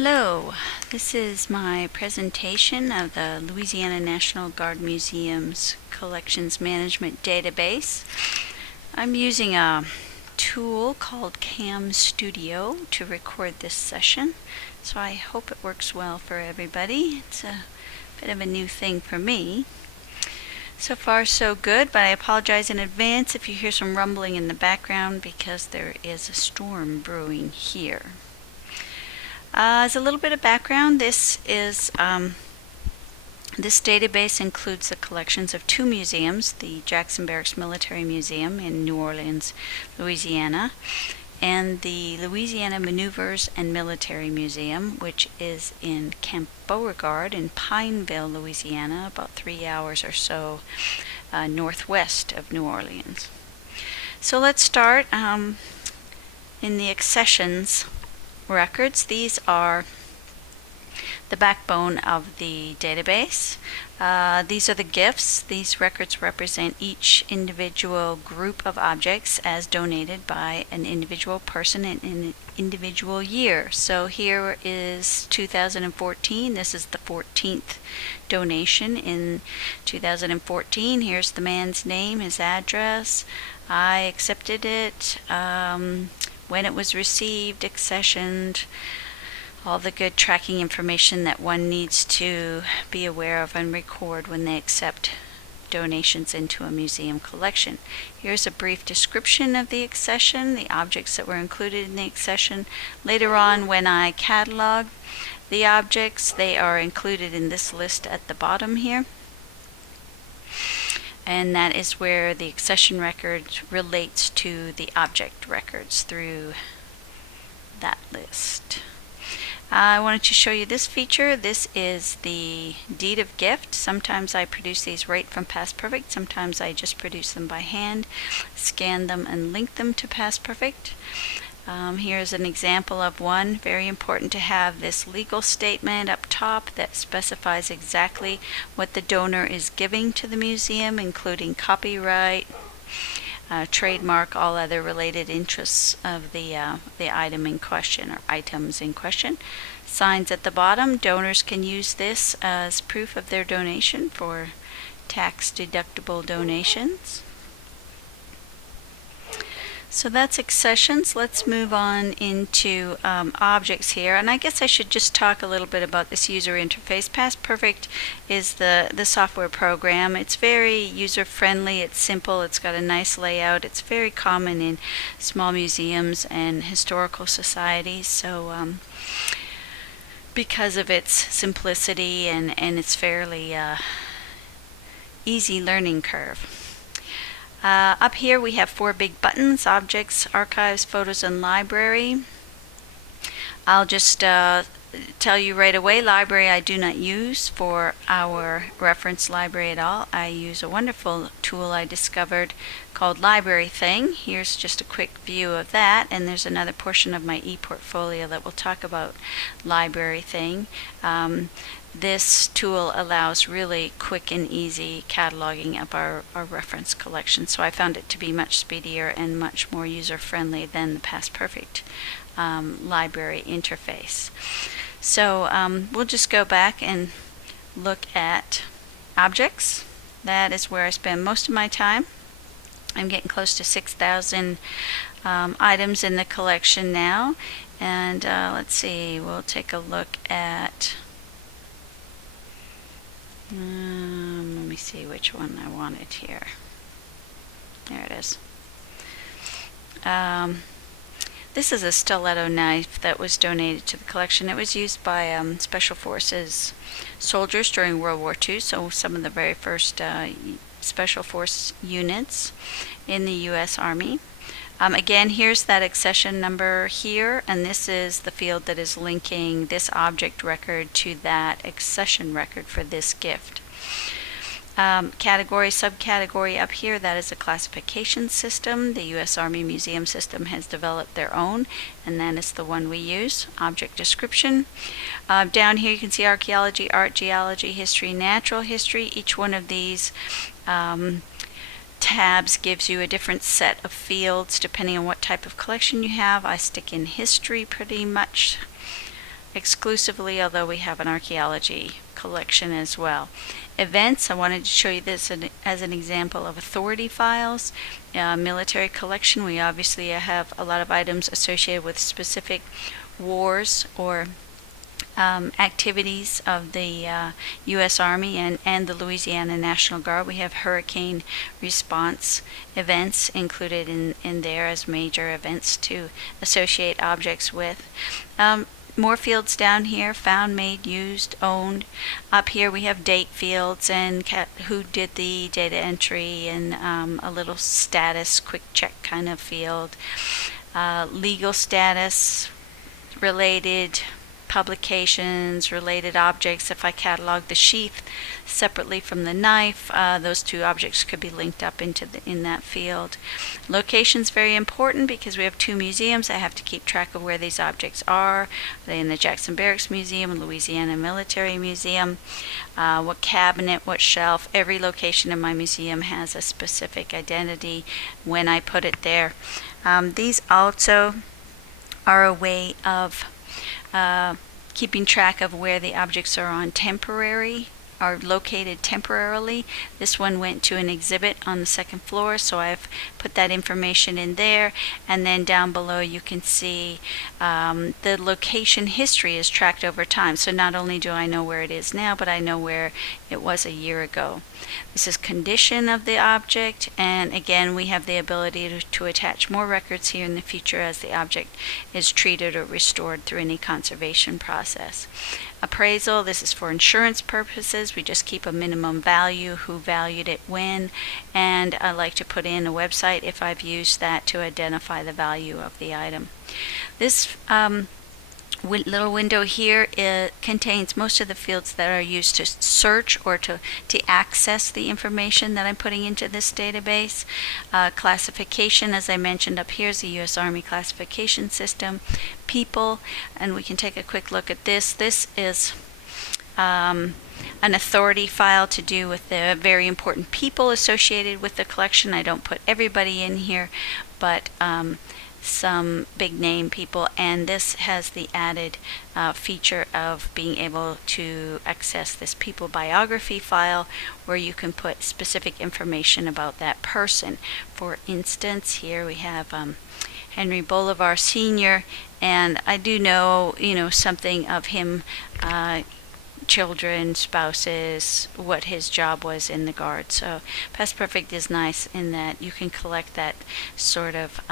Hello, this is my presentation of the Louisiana National Guard Museum's Collections Management Database. I'm using a tool called Cam Studio to record this session, so I hope it works well for everybody. It's a bit of a new thing for me. So far so good, but I apologize in advance if you hear some rumbling in the background because there is a storm brewing here. As a little bit of background, this database includes the collections of two museums, the Jackson Barracks Military Museum in New Orleans, Louisiana, and the Louisiana Maneuvers and Military Museum, which is in Camp Beauregard in Pineville, Louisiana, about 3 hours or so northwest of New Orleans. So let's start in the accessions records. These are the backbone of the database. These are the gifts. These records represent each individual group of objects as donated by an individual person in an individual year. So here is 2014. This is the 14th donation in 2014. Here's the man's name, his address. I accepted it, when it was received, accessioned, all the good tracking information that one needs to be aware of and record when they accept donations into a museum collection. Here's a brief description of the accession, the objects that were included in the accession. Later on, when I catalog the objects, they are included in this list at the bottom here. And that is where the accession record relates to the object records through that list. I wanted to show you this feature. This is the deed of gift. Sometimes I produce these right from Past Perfect. Sometimes I just produce them by hand, scan them and link them to Past Perfect. Here's an example of one. Very important to have this legal statement up top that specifies exactly what the donor is giving to the museum, including copyright, trademark, all other related interests of the item in question or items in question. Signs at the bottom. Donors can use this as proof of their donation for tax-deductible donations. So that's accessions. Let's move on into objects here. And I guess I should just talk a little bit about this user interface. Past Perfect is the software program. It's very user-friendly. It's simple. It's got a nice layout. It's very common in small museums and historical societies. So because of its simplicity and its fairly easy learning curve. Up here we have 4 big buttons: Objects, Archives, Photos, and Library. I'll just tell you right away, library I do not use for our reference library at all. I use a wonderful tool I discovered called Library Thing. Here's just a quick view of that, and there's another portion of my e-portfolio that will talk about Library Thing. This tool allows really quick and easy cataloging of our reference collection, so I found it to be much speedier and much more user-friendly than the Past Perfect library interface. So we'll just go back and look at objects. That is where I spend most of my time. I'm getting close to 6,000 items in the collection now, and let's see, we'll take a look at let me see which one I wanted here. There it is. This is a stiletto knife that was donated to the collection. It was used by Special Forces soldiers during World War II, so some of the very first Special Force units in the U.S. Army. Again, here's that accession number here, and this is the field that is linking this object record to that accession record for this gift. Category, subcategory up here, that is a classification system. The U.S. Army Museum System has developed their own, and that is the one we use. Object description. Down here you can see archaeology, art, geology, history, natural history. Each one of these tabs gives you a different set of fields depending on what type of collection you have. I stick in history pretty much exclusively, although we have an archaeology collection as well. Events, I wanted to show you this as an example of authority files. Military collection, we obviously have a lot of items associated with specific wars or activities of the U.S. Army and the Louisiana National Guard. We have hurricane response events included in there as major events to associate objects with. More fields down here: found, made, used, owned. Up here we have date fields and who did the data entry, and a little status, quick check kind of field. Legal status, related publications, related objects. If I catalog the sheath separately from the knife, those two objects could be linked up in that field. Location is very important because we have two museums. I have to keep track of where these objects are. Are they in the Jackson Barracks Museum and Louisiana Military Museum? What cabinet, what shelf? Every location in my museum has a specific identity when I put it there. These also are a way of keeping track of where the objects are located temporarily. This one went to an exhibit on the second floor, so I've put that information in there. And then down below you can see the location history is tracked over time. So not only do I know where it is now, but I know where it was a year ago. This is condition of the object, and again we have the ability to attach more records here in the future as the object is treated or restored through any conservation process. Appraisal, this is for insurance purposes. We just keep a minimum value, who valued it when, and I like to put in a website if I've used that to identify the value of the item. This little window here, it contains most of the fields that are used to search or to access the information that I'm putting into this database. Classification, as I mentioned up here, is the U.S. Army classification system. People, and we can take a quick look at this. This is an authority file to do with the very important people associated with the collection. I don't put everybody in here, but some big name people, and this has the added feature of being able to access this people biography file where you can put specific information about that person. For instance, here we have Henry Bolivar Sr., and I do know something of him, children, spouses, what his job was in the Guard. So Past Perfect is nice in that you can collect that sort of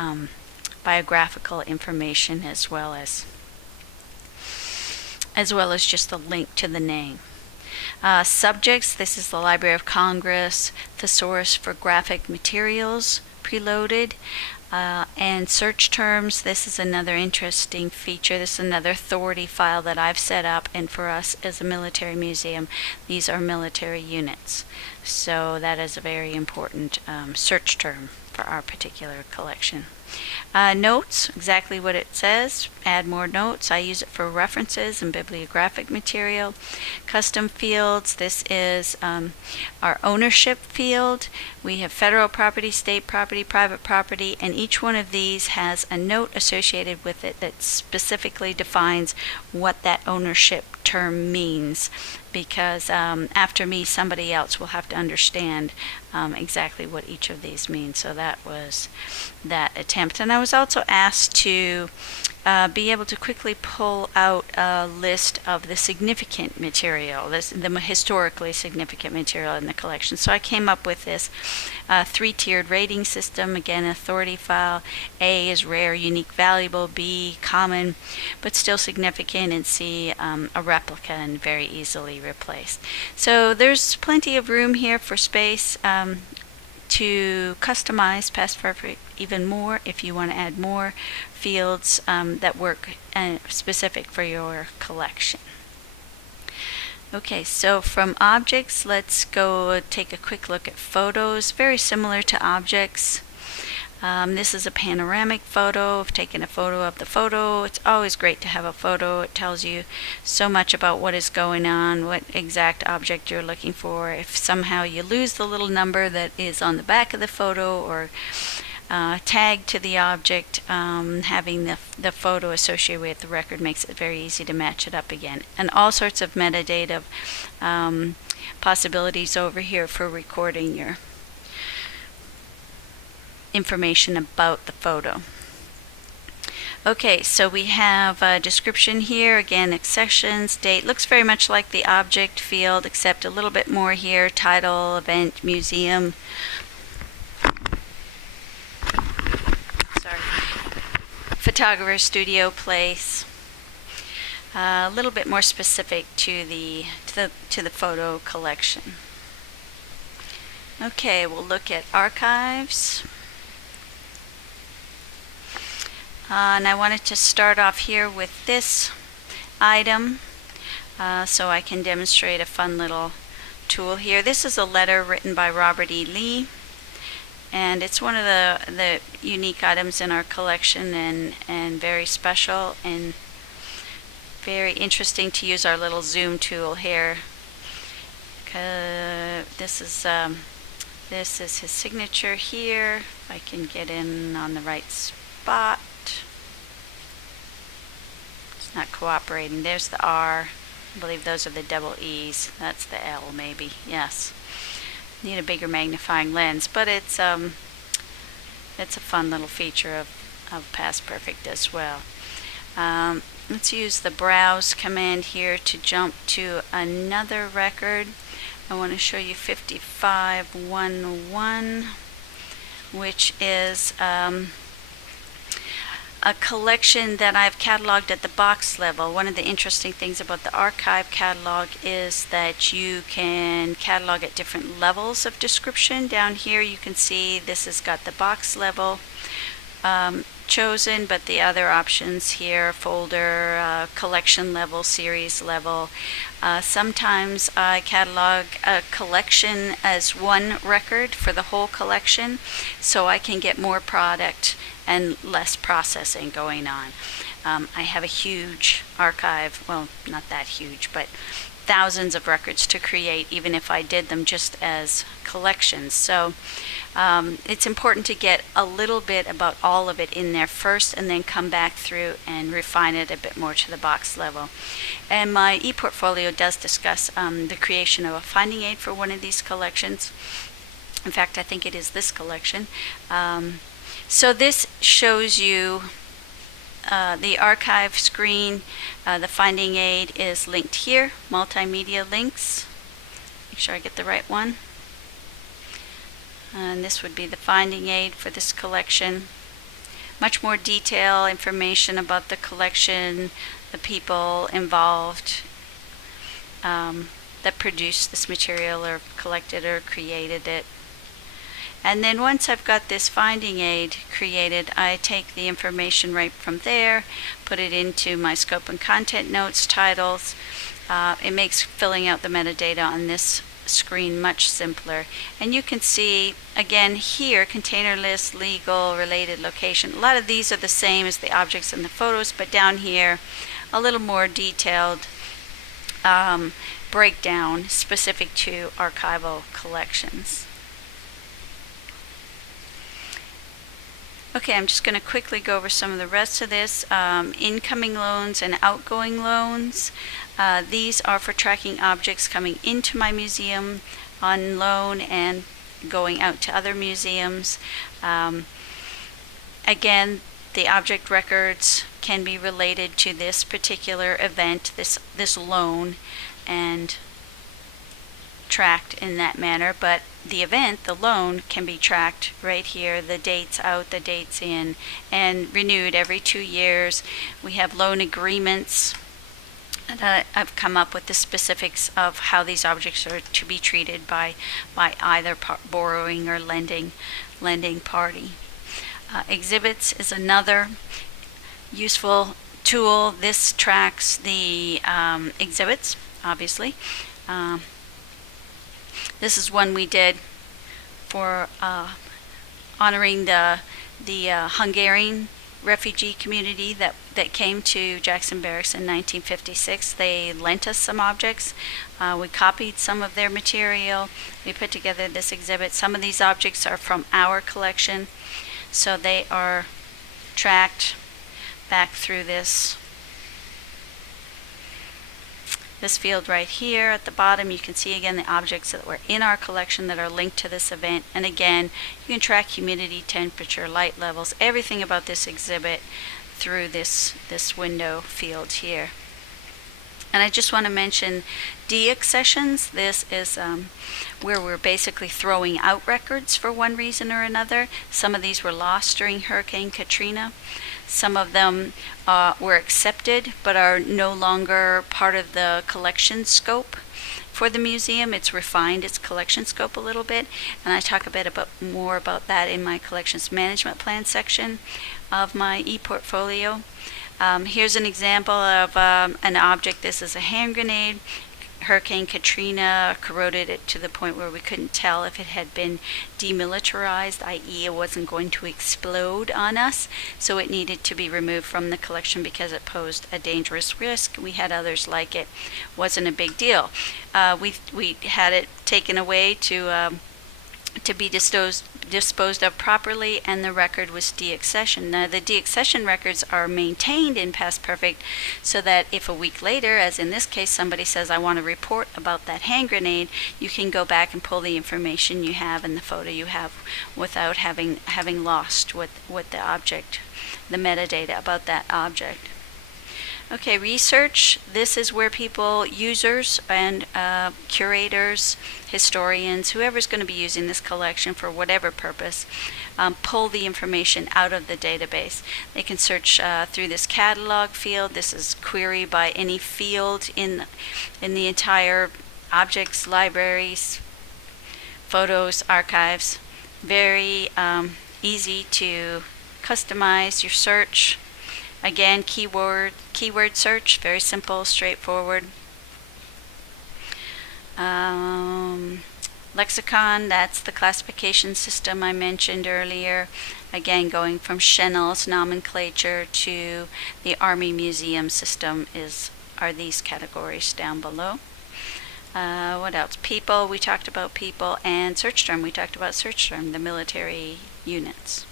biographical information as well as just a link to the name. Subjects, this is the Library of Congress thesaurus for graphic materials preloaded. And search terms, this is another interesting feature. This is another authority file that I've set up, and for us as a military museum, these are military units. So that is a very important search term for our particular collection. Notes, exactly what it says. Add more notes. I use it for references and bibliographic material. Custom fields, this is our ownership field. We have federal property, state property, private property, and each one of these has a note associated with it that specifically defines what that ownership term means, because after me somebody else will have to understand exactly what each of these means. So that was that attempt. And I was also asked to be able to quickly pull out a list of the significant material, the historically significant material in the collection. So I came up with this three-tiered rating system. Again, authority file. A is rare, unique, valuable. B, common, but still significant. And C, a replica and very easily replaced. So there's plenty of room here for space to customize Past Perfect even more if you want to add more fields that work specific for your collection. Okay, so from objects, let's go take a quick look at photos. Very similar to objects. This is a panoramic photo. I've taken a photo of the photo. It's always great to have a photo. It tells you so much about what is going on, what exact object you're looking for. If somehow you lose the little number that is on the back of the photo, or tag to the object, having the photo associated with the record makes it very easy to match it up again. And all sorts of metadata possibilities over here for recording your information about the photo. Okay, so we have a description here, again, accessions, date. Looks very much like the object field, except a little bit more here, title, event, museum. Sorry. Photographer, studio, place. A little bit more specific to the photo collection. Okay, we'll look at archives. And I wanted to start off here with this item so I can demonstrate a fun little tool here. This is a letter written by Robert E. Lee, and it's one of the unique items in our collection, and very special and very interesting to use our little zoom tool here. This is his signature here. If I can get in on the right spot. It's not cooperating. There's the R. I believe those are the double E's. That's the L, maybe. Yes. Need a bigger magnifying lens, but it's a fun little feature of Past Perfect as well. Let's use the browse command here to jump to another record. I want to show you 5511, which is a collection that I've cataloged at the box level. One of the interesting things about the archive catalog is that you can catalog at different levels of description. Down here you can see this has got the box level chosen, but the other options here, folder, collection level, series level. Sometimes I catalog a collection as one record for the whole collection, so I can get more product and less processing going on. I have a huge archive, well, not that huge, but thousands of records to create, even if I did them just as collections. So it's important to get a little bit about all of it in there first, and then come back through and refine it a bit more to the box level. And my ePortfolio does discuss the creation of a finding aid for one of these collections. In fact, I think it is this collection. So this shows you the archive screen. The finding aid is linked here, multimedia links. Make sure I get the right one. And this would be the finding aid for this collection. Much more detail, information about the collection, the people involved that produced this material or collected or created it. And then once I've got this finding aid created, I take the information right from there, put it into my scope and content notes, titles. It makes filling out the metadata on this screen much simpler. And you can see, again, here, container list, legal, related, location. A lot of these are the same as the objects in the photos, but down here, a little more detailed breakdown specific to archival collections. Okay, I'm just going to quickly go over some of the rest of this. Incoming loans and outgoing loans. These are for tracking objects coming into my museum on loan and going out to other museums. Again, the object records can be related to this particular event, this loan, and tracked in that manner, but the event, the loan, can be tracked right here, the dates out, the dates in, and renewed every 2 years. We have loan agreements that I've come up with the specifics of how these objects are to be treated by either borrowing or lending party. Exhibits is another useful tool. This tracks the exhibits, obviously. This is one we did for honoring the Hungarian refugee community that came to Jackson Barracks in 1956. They lent us some objects. We copied some of their material. We put together this exhibit. Some of these objects are from our collection. So they are tracked back through this field right here. At the bottom you can see again the objects that were in our collection that are linked to this event, and again you can track humidity, temperature, light levels, everything about this exhibit through this window field here. And I just want to mention deaccessions. This is where we're basically throwing out records for one reason or another. Some of these were lost during Hurricane Katrina. Some of them were accepted but are no longer part of the collection scope for the museum. It's refined its collection scope a little bit, and I talk a bit more about that in my collections management plan section of my ePortfolio. Here's an example of an object. This is a hand grenade. Hurricane Katrina corroded it to the point where we couldn't tell if it had been demilitarized, i.e. it wasn't going to explode on us, so it needed to be removed from the collection because it posed a dangerous risk. We had others like it. Wasn't a big deal. We had it taken away to be disposed of properly, and the record was deaccessioned. Now, the deaccession records are maintained in Past Perfect so that if a week later, as in this case, somebody says, I want to report about that hand grenade, you can go back and pull the information you have and the photo you have without having lost what the object, the metadata about that object. Okay, research. This is where people, users and curators, historians, whoever's going to be using this collection for whatever purpose, pull the information out of the database. They can search through this catalog field. This is query by any field in the entire objects, libraries, photos, archives. Very easy to customize your search. Again, keyword search, very simple, straightforward. Lexicon, that's the classification system I mentioned earlier. Again, going from Chenel's nomenclature to the Army Museum system are these categories down below. What else? People, we talked about people, and search term, we talked about search term, the military units.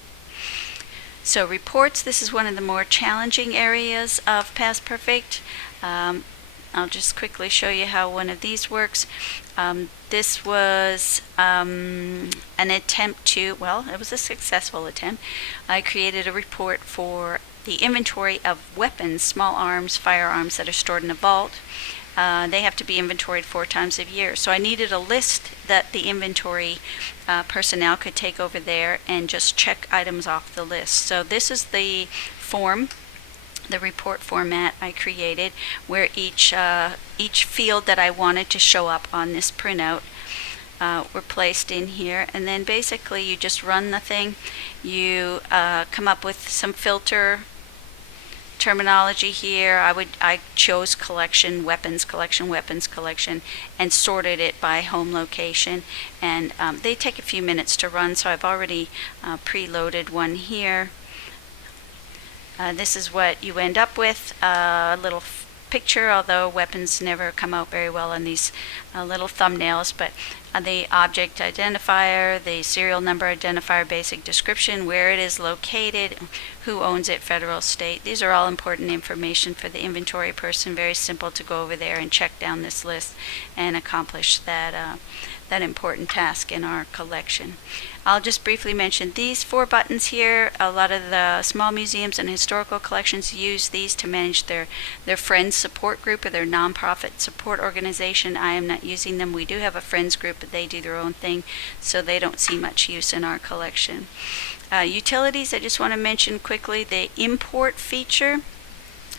So reports, this is one of the more challenging areas of Past Perfect. I'll just quickly show you how one of these works. This was an attempt to, well, it was a successful attempt. I created a report for the inventory of weapons, small arms, firearms that are stored in a vault. They have to be inventoried 4 times a year. So I needed a list that the inventory personnel could take over there and just check items off the list. So this is the form, the report format I created, where each field that I wanted to show up on this printout were placed in here. And then basically you just run the thing. You come up with some filter terminology here. I chose collection, weapons collection, and sorted it by home location. And they take a few minutes to run, so I've already preloaded one here. This is what you end up with, a little picture, although weapons never come out very well in these little thumbnails, but the object identifier, the serial number identifier, basic description, where it is located, who owns it, federal, state. These are all important information for the inventory person. Very simple to go over there and check down this list and accomplish that important task in our collection. I'll just briefly mention these 4 buttons here. A lot of the small museums and historical collections use these to manage their Friends support group or their nonprofit support organization. I am not using them. We do have a Friends group, but they do their own thing, so they don't see much use in our collection. Utilities, I just want to mention quickly the import feature.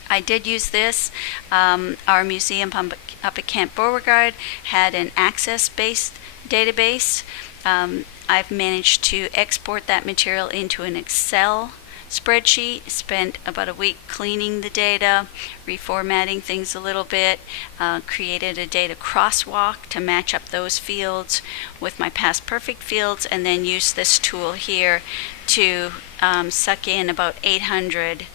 I did use this. Our museum up at Camp Beauregard had an access-based database. I've managed to export that material into an Excel spreadsheet. Spent about a week cleaning the data, reformatting things a little bit, created a data crosswalk to match up those fields with my Past Perfect fields, and then used this tool here to suck in about 800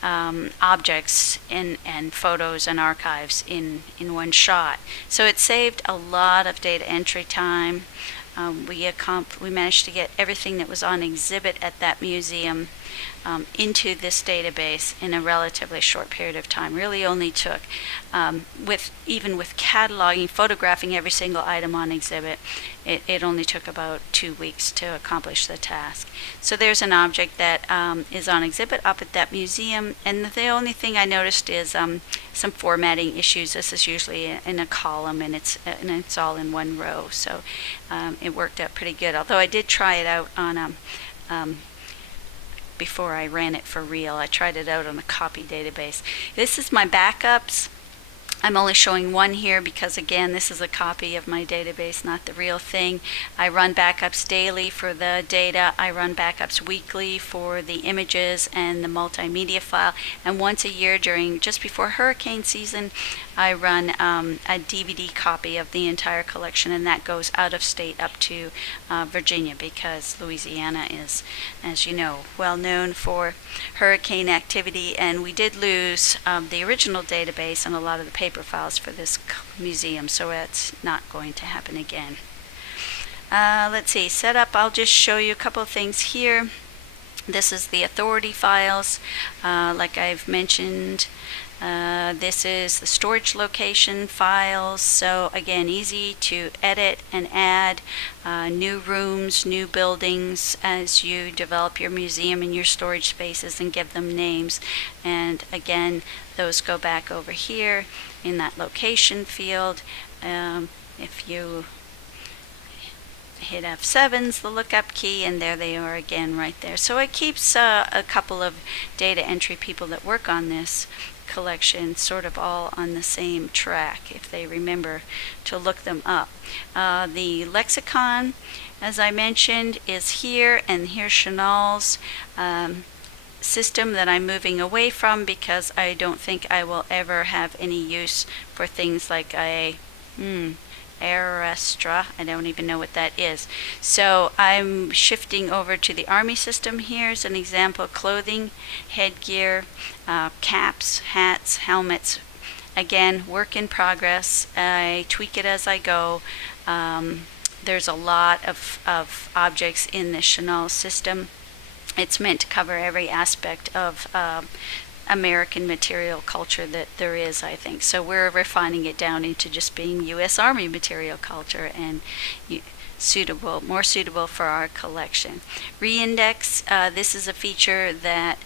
objects and photos and archives in one shot. So it saved a lot of data entry time, we managed to get everything that was on exhibit at that museum into this database in a relatively short period of time. Really only took, even with cataloging, photographing every single item on exhibit, it only took about 2 weeks to accomplish the task. So there's an object that is on exhibit up at that museum, and the only thing I noticed is some formatting issues. This is usually in a column, and it's all in one row, so it worked out pretty good. Although I did try it out on before I ran it for real. I tried it out on a copy database. This is my backups. I'm only showing one here because, again, this is a copy of my database, not the real thing. I run backups daily for the data. I run backups weekly for the images and the multimedia file. And once a year, just before hurricane season, I run a DVD copy of the entire collection, and that goes out of state up to Virginia, because Louisiana is, as you know, well known for hurricane activity, and we did lose the original database and a lot of the paper files for this museum, so it's not going to happen again. Let's see, setup. I'll just show you a couple of things here. This is the authority files, like I've mentioned. This is the storage location files, so again, easy to edit and add new rooms, new buildings as you develop your museum and your storage spaces and give them names. And again, those go back over here in that location field. If you hit F7's the lookup key, and there they are again right there. So it keeps a couple of data entry people that work on this collection sort of all on the same track if they remember to look them up. The lexicon, as I mentioned, is here, and here's Chanel's system that I'm moving away from because I don't think I will ever have any use for things like a Arestra. I don't even know what that is. So I'm shifting over to the Army system. Here's an example: clothing, headgear, caps, hats, helmets. Again, work in progress. I tweak it as I go. There's a lot of objects in the Chanel system. It's meant to cover every aspect of American material culture that there is, I think. So we're refining it down into just being U.S. Army material culture and more suitable for our collection. Reindex, this is a feature that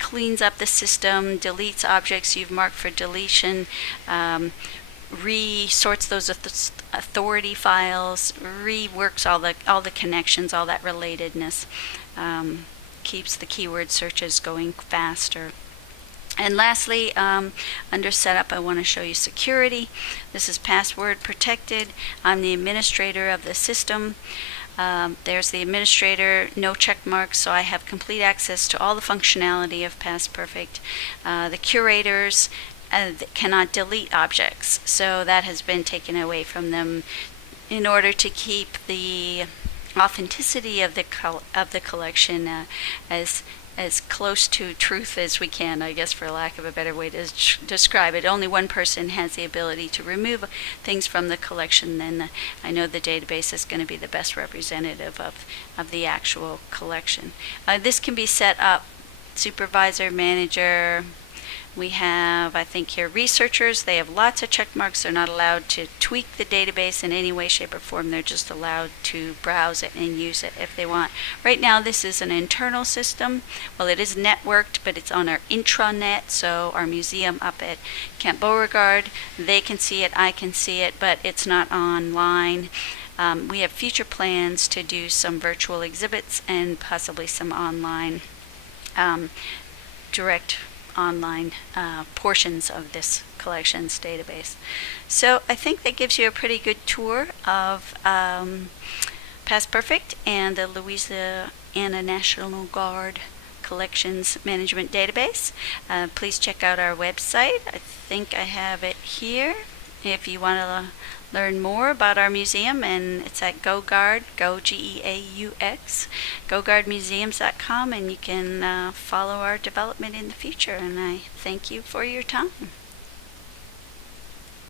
cleans up the system, deletes objects you've marked for deletion, resorts those authority files, reworks all the connections, all that relatedness. Keeps the keyword searches going faster. And lastly, under setup, I want to show you security. This is password protected. I'm the administrator of the system. There's the administrator, no check marks, so I have complete access to all the functionality of PastPerfect. The curators cannot delete objects, so that has been taken away from them in order to keep the authenticity of the collection as close to truth as we can, I guess, for lack of a better way to describe it. Only one person has the ability to remove things from the collection, then I know the database is going to be the best representative of the actual collection. This can be set up: supervisor, manager. We have, I think here, researchers. They have lots of check marks. They're not allowed to tweak the database in any way, shape, or form. They're just allowed to browse it and use it if they want. Right now, this is an internal system. Well, it is networked, but it's on our intranet, so our museum up at Camp Beauregard, they can see it, I can see it, but it's not online. We have future plans to do some virtual exhibits and possibly some online, direct online portions of this collections database. So I think that gives you a pretty good tour of PastPerfect and the Louisiana National Guard Collections Management Database. Please check out our website. I think I have it here if you want to learn more about our museum, and it's at GoGuard, G-E-A-U-X, GoGuardMuseums.com, and you can follow our development in the future. And I thank you for your time.